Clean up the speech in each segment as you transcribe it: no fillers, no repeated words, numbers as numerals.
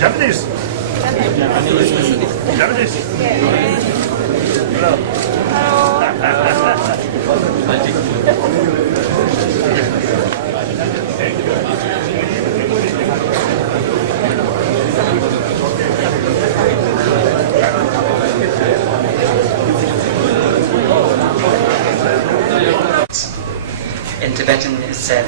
Japanese. Japanese. Hello. In Tibetan it said,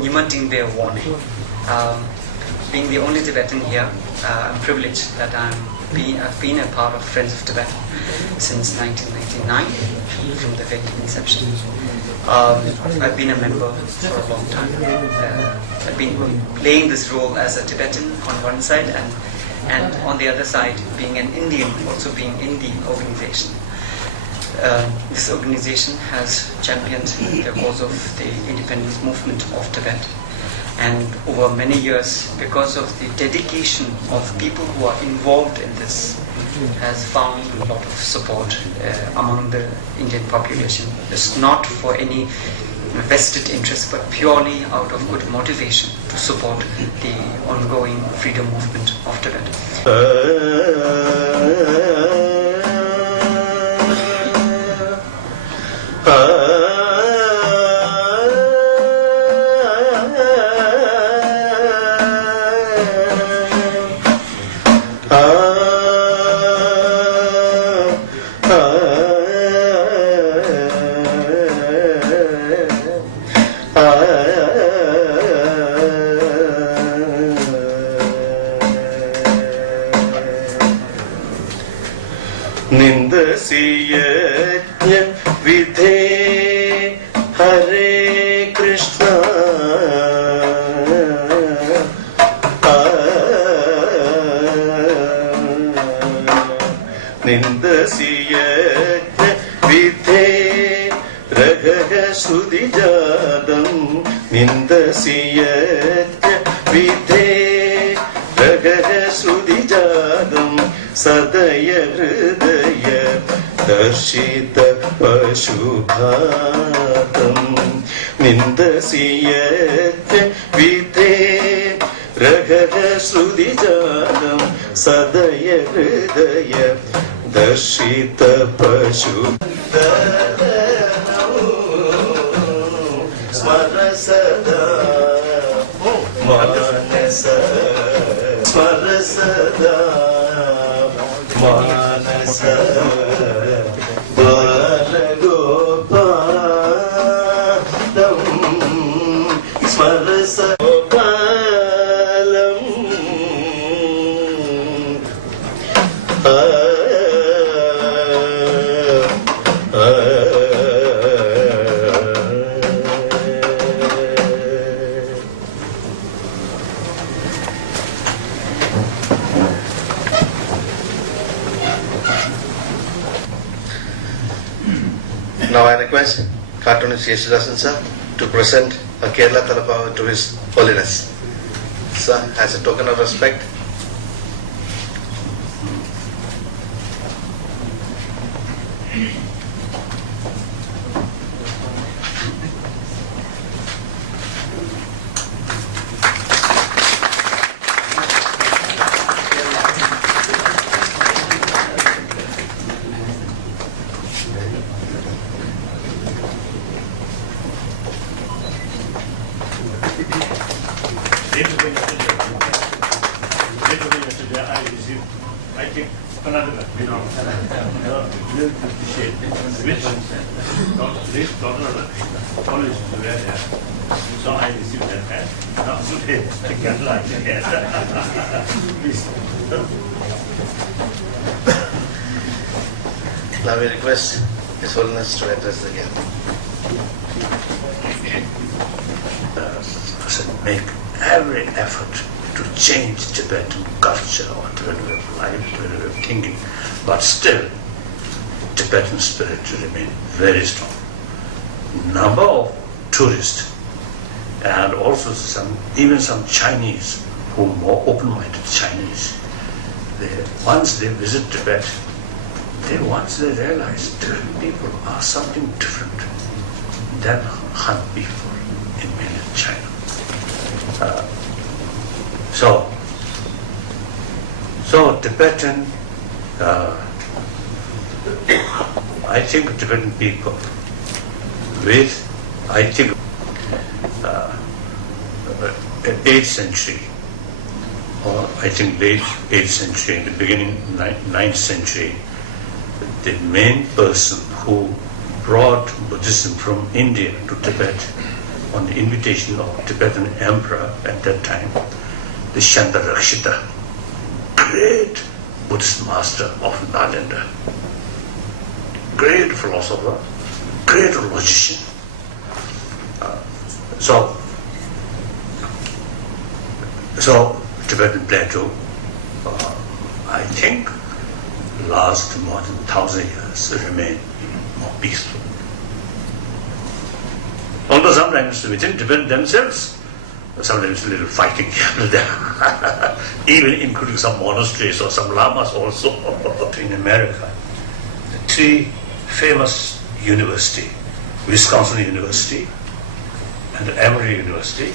Nimanting Bear warning. Being the only Tibetan here, I'm privileged that I've been a part of Friends of Tibet since 1999, from the very inception. I've been a member for a long time. I've been playing this role as a Tibetan on one side and on the other side being an Indian, also being in the organization. This organization has championed the cause of the independence movement of Tibet, and over many years, because of the dedication of people who are involved in this, has found a lot of support among the Indian population. It's not for any vested interest, but purely out of good motivation to support the ongoing freedom movement of Tibet. Nindasiyajna vidhe Hare Krishna Nindasiyajna vidhe Ragaga Sudijadam Nindasiyajna vidhe Ragaga Sudijadam Sadaya Hridaya Darshita Pashubhatam Nindasiyajna vidhe Ragaga Sudijadam Sadaya Hridaya Darshita Pashubhatam Smarasada Manasa Smarasada Manasa Balagopalam Smarasa Gopalam Now I request cartoonist Yeshudasan sir to present a Kerala Talapava to His Holiness. Sir, as a token of respect. I think another shade, which this daughter always wear that. So I received that hat. Now today I can like the hat. Please. Now we request His Holiness to address the gathering. Make every effort to change Tibetan culture or Tibetan way of life, Tibetan way of thinking, but still Tibetan spirit remains very strong. Number of tourists and also even some Chinese who are more open-minded Chinese, once they visit Tibet, once they realize Tibetan people are something different than Han people in mainland China. So Tibetan, I think Tibetan people with, I think, 8th century, or I think late 8th century, in the beginning 9th century, the main person who brought Buddhism from India to Tibet on the invitation of Tibetan emperor at that time, the Shandarakshita, great Buddhist master of Nalanda, great philosopher, great logician. So Tibetan plateau, I think, last more than 1,000 years, remain more peaceful. Although sometimes within Tibet themselves, sometimes a little fighting here and there, even including some monasteries or some lamas also. In America, the 3 famous universities, Wisconsin University and Emory University,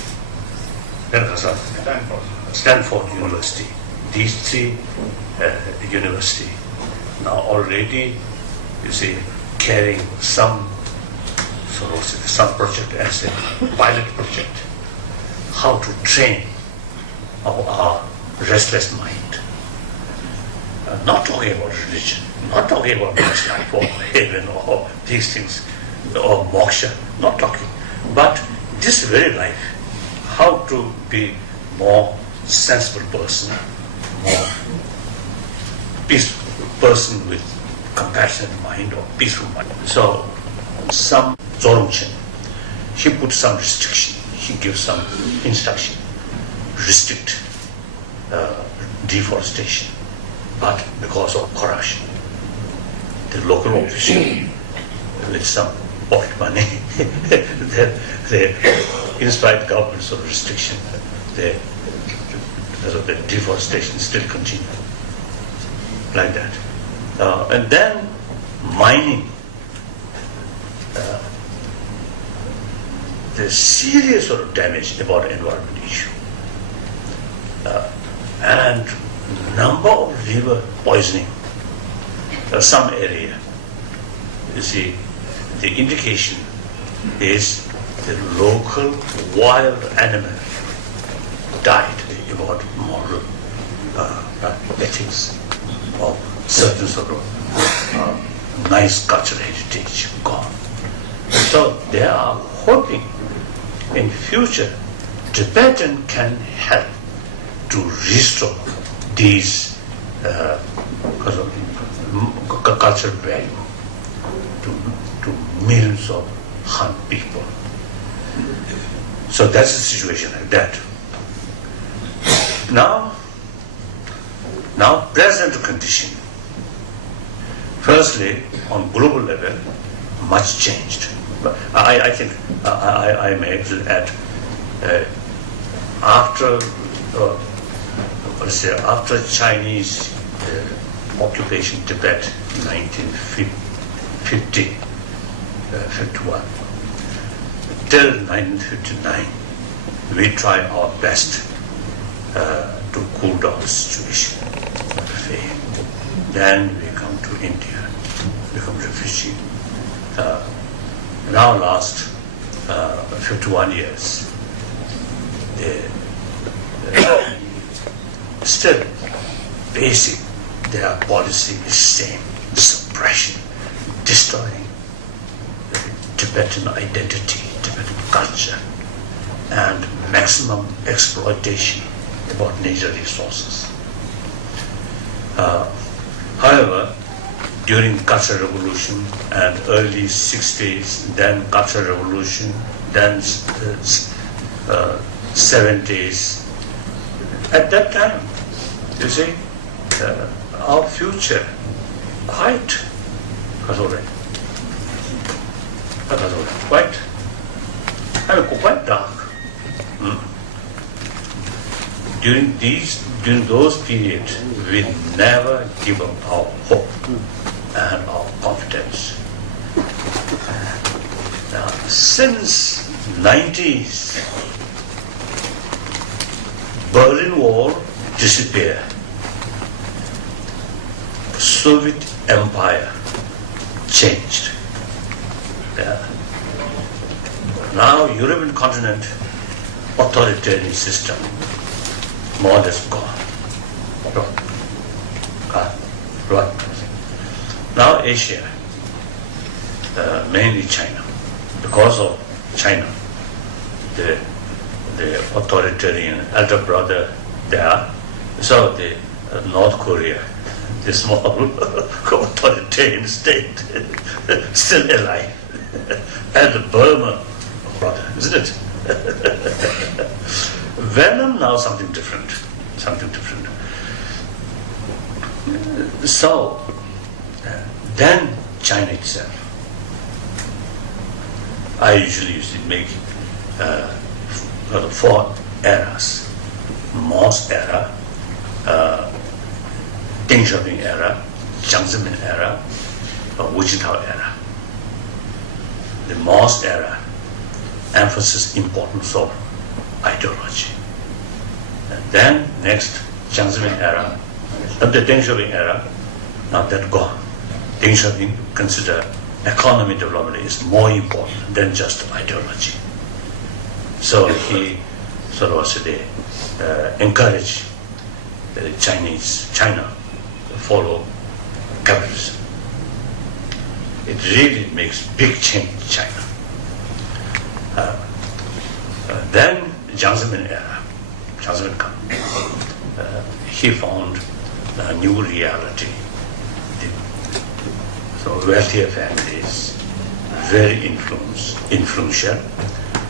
Stanford University, these 3 universities now already, you see, carrying some project as a pilot project, how to train our restless mind. Not talking about religion, not talking about next life or heaven or these things, or moksha, not talking, but this very life, how to be more sensible person, more peaceful person with compassionate mind or peaceful mind. So some Zorongchen, he puts some restriction, he gives some instruction, restrict deforestation, but because of corruption, the local official with some pocket money, they in spite government's sort of restriction, the deforestation still continue like that. And then mining, there's serious sort of damage about environment issue, and number of river poisoning. Some area, you see, the indication is the local wild animal died about moral ethics of certain sort of nice cultural heritage gone. So they are hoping in future Tibetan can help to restore these cultural value to millions of Han people. So that's the situation like that. Now present condition. Firstly, on global level, much changed. But I think I may add after Chinese occupation Tibet in 1950, 51 till 1959, we try our best to cool down the situation. Then we come to India, become refugee. Now last 51 years, still basic, their policy is same: suppression, destroying Tibetan identity, Tibetan culture, and maximum exploitation about natural resources. However, during Cultural Revolution and early 60s, then Cultural Revolution, then 70s, At that time, you see, our future quite quite dark. During those periods, we never give up our hope and our confidence. Now, since 90s, Berlin Wall disappeared. Soviet Empire changed. Now European continent authoritarian system more or less gone. Right. Now Asia, mainly China. Because of China, the authoritarian elder brother there, so the North Korea, the small authoritarian state, still alive, and the Burma brother, isn't it? Vietnam now something different. So then China itself. I usually used to make 4 eras: Mao's era, Deng Xiaoping era, Jiang Zemin era, Wu Jintao era. The Mao's era emphasis importance of ideology. And then next Jiang Zemin era, the Deng Xiaoping era, now that gone. Deng Xiaoping consider economic development is more important than just ideology. So he sort of encourage China to follow capitalism. It really makes big change in China. Then Jiang Zemin era, he found a new reality. So wealthier families, very influential,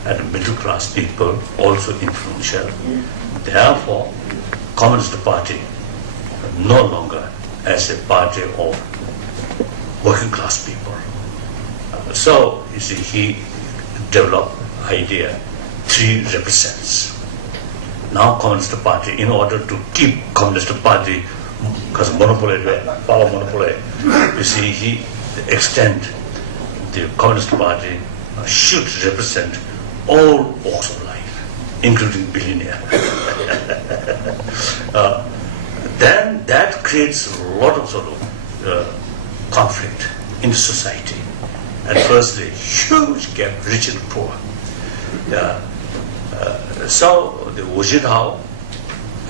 and middle class people also influential. Therefore, Communist Party no longer as a party of working class people. So you see, he developed idea 3 represents. Now Communist Party, in order to keep Communist Party, because monopoly, power monopoly, you see, he extend the Communist Party should represent all walks of life, including billionaire. Then that creates a lot of conflict in the society. And firstly, huge gap, rich and poor. So the Wu Jintao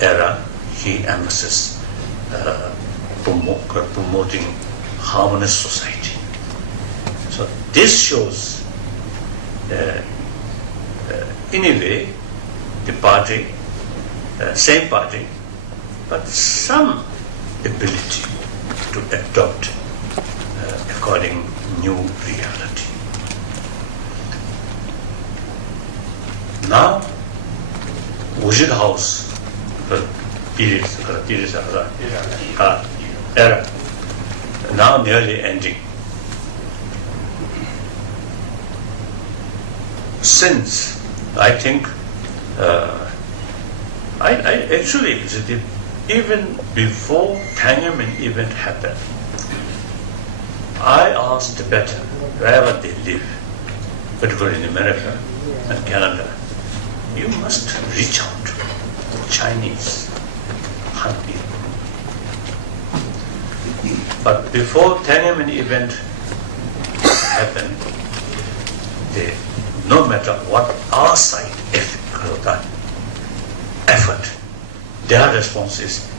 era, he emphasizes promoting harmonious society. So this shows, in a way, the party, same party, but some ability to adopt according new reality. Now, Wu Jintao era, now nearly ending. Since I think, I actually visited even before Tiananmen event happened. I asked Tibetan, wherever they live, particularly in America and Canada, you must reach out to Chinese Han people. But before Tiananmen event happened, no matter what our side effort, their response is